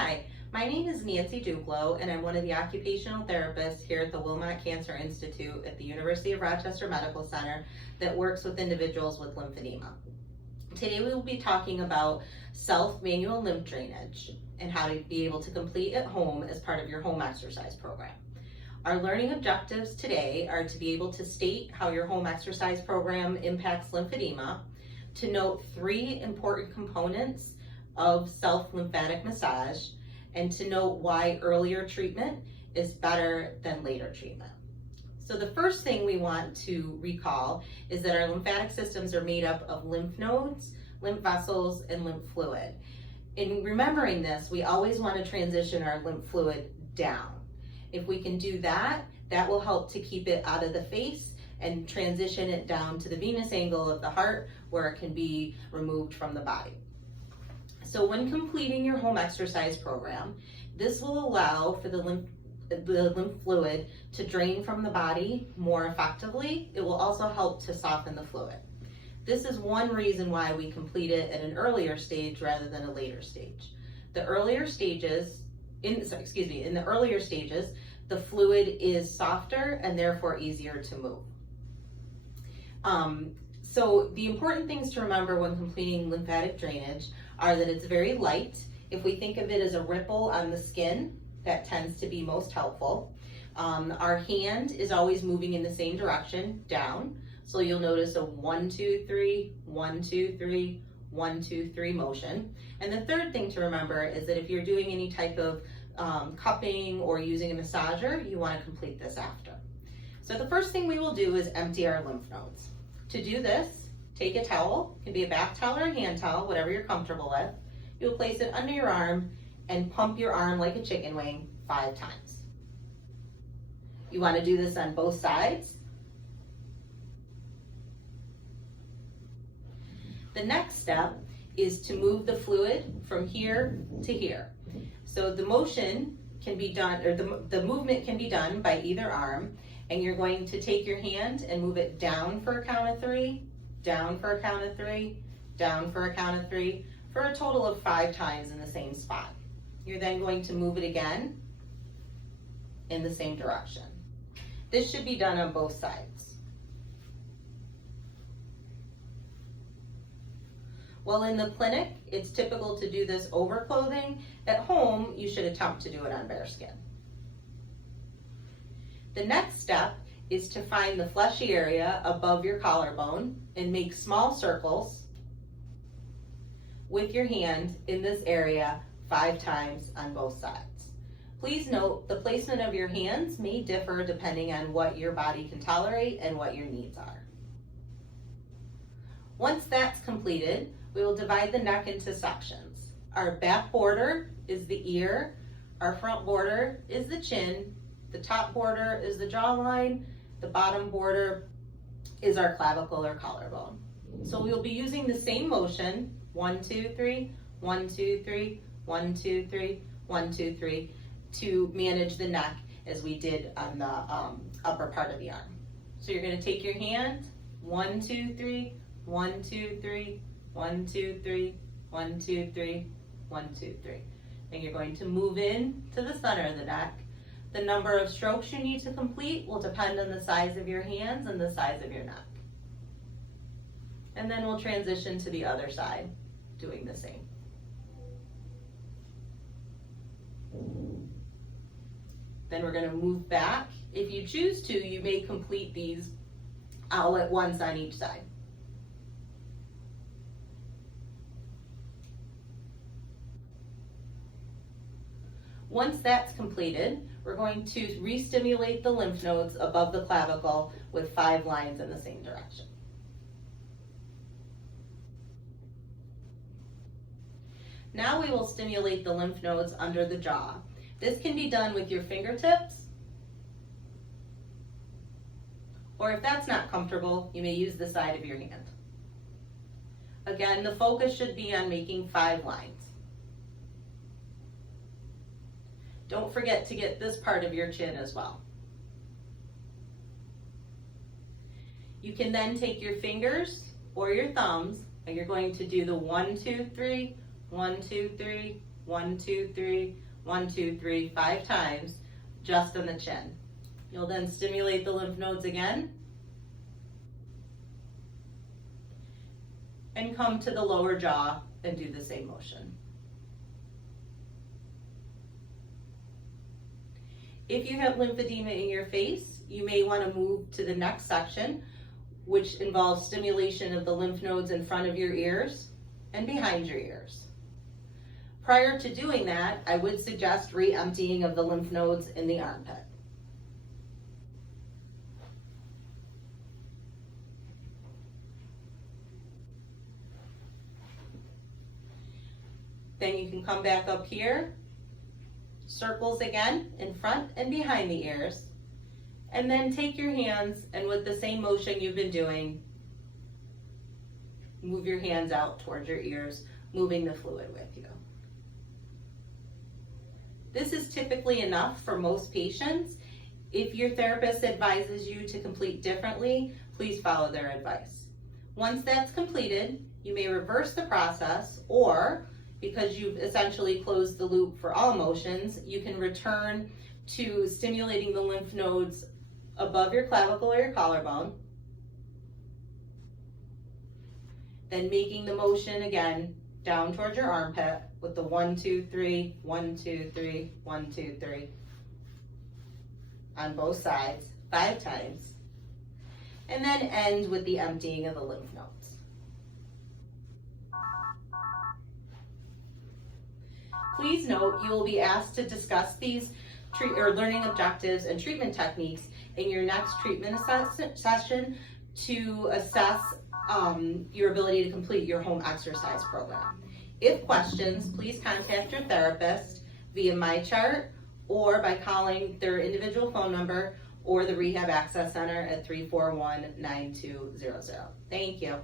Hi, my name is Nancy Duplo, and I'm one of the occupational therapists here at the Wilmot Cancer Institute at the University of Rochester Medical Center that works with individuals with lymphedema. Today we will be talking about self-manual lymph drainage and how to be able to complete at home as part of your home exercise program. Our learning objectives today are to be able to state how your home exercise program impacts lymphedema, to note 3 important components of self-lymphatic massage, and to note why earlier treatment is better than later treatment. So the first thing we want to recall is that our lymphatic systems are made up of lymph nodes, lymph vessels, and lymph fluid. In remembering this, we always want to transition our lymph fluid down. If we can do that, that will help to keep it out of the face and transition it down to the venous angle of the heart where it can be removed from the body. So when completing your home exercise program, this will allow for the lymph fluid to drain from the body more effectively. It will also help to soften the fluid. This is one reason why we complete it at an earlier stage rather than a later stage. In the earlier stages, the fluid is softer and therefore easier to move. So the important things to remember when completing lymphatic drainage are that it's very light. If we think of it as a ripple on the skin, that tends to be most helpful. Our hand is always moving in the same direction, down. So you'll notice a 1, 2, 3, 1, 2, 3, 1, 2, 3 motion. And the third thing to remember is that if you're doing any type of cupping or using a massager, you want to complete this after. So the first thing we will do is empty our lymph nodes. To do this, take a towel, it can be a bath towel or a hand towel, whatever you're comfortable with. You'll place it under your arm and pump your arm like a chicken wing 5 times. You want to do this on both sides. The next step is to move the fluid from here to here. So the motion can be done, or the movement can be done by either arm, and you're going to take your hand and move it down for a count of 3, down for a count of 3, down for a count of 3, for a total of 5 times in the same spot. You're then going to move it again in the same direction. This should be done on both sides. While in the clinic, it's typical to do this over clothing. At home, you should attempt to do it on bare skin. The next step is to find the fleshy area above your collarbone and make small circles with your hand in this area 5 times on both sides. Please note the placement of your hands may differ depending on what your body can tolerate and what your needs are. Once that's completed, we will divide the neck into sections. Our back border is the ear, our front border is the chin, the top border is the jawline, the bottom border is our clavicle or collarbone. So we will be using the same motion, 1, 2, 3, 1, 2, 3, 1, 2, 3, 1, 2, 3, to manage the neck as we did on the upper part of the arm. So you're going to take your hand, 1, 2, 3, 1, 2, 3, 1, 2, 3, 1, 2, 3, 1, 2, 3. And you're going to move in to the center of the neck. The number of strokes you need to complete will depend on the size of your hands and the size of your neck. And then we'll transition to the other side, doing the same. Then we're going to move back. If you choose to, you may complete these all at once on each side. Once that's completed, we're going to re-stimulate the lymph nodes above the clavicle with 5 lines in the same direction. Now we will stimulate the lymph nodes under the jaw. This can be done with your fingertips, or if that's not comfortable, you may use the side of your hand. Again, the focus should be on making 5 lines. Don't forget to get this part of your chin as well. You can then take your fingers or your thumbs, and you're going to do the 1, 2, 3, 1, 2, 3, 1, 2, 3, 1, 2, 3, 5 times, just on the chin. You'll then stimulate the lymph nodes again, and come to the lower jaw and do the same motion. If you have lymphedema in your face, you may want to move to the next section, which involves stimulation of the lymph nodes in front of your ears and behind your ears. Prior to doing that, I would suggest re-emptying of the lymph nodes in the armpit. Then you can come back up here, circles again in front and behind the ears, and then take your hands and with the same motion you've been doing, move your hands out towards your ears, moving the fluid with you. This is typically enough for most patients. If your therapist advises you to complete differently, please follow their advice. Once that's completed, you may reverse the process, or because you've essentially closed the loop for all motions, you can return to stimulating the lymph nodes above your clavicle or your collarbone, then making the motion again down towards your armpit with the 1, 2, 3, 1, 2, 3, 1, 2, 3 on both sides 5 times, and then end with the emptying of the lymph nodes. Please note you will be asked to discuss these learning objectives and treatment techniques in your next treatment session to assess your ability to complete your home exercise program. If questions, please contact your therapist via my chart or by calling their individual phone number or the Rehab Access Center at 341-9200. Thank you.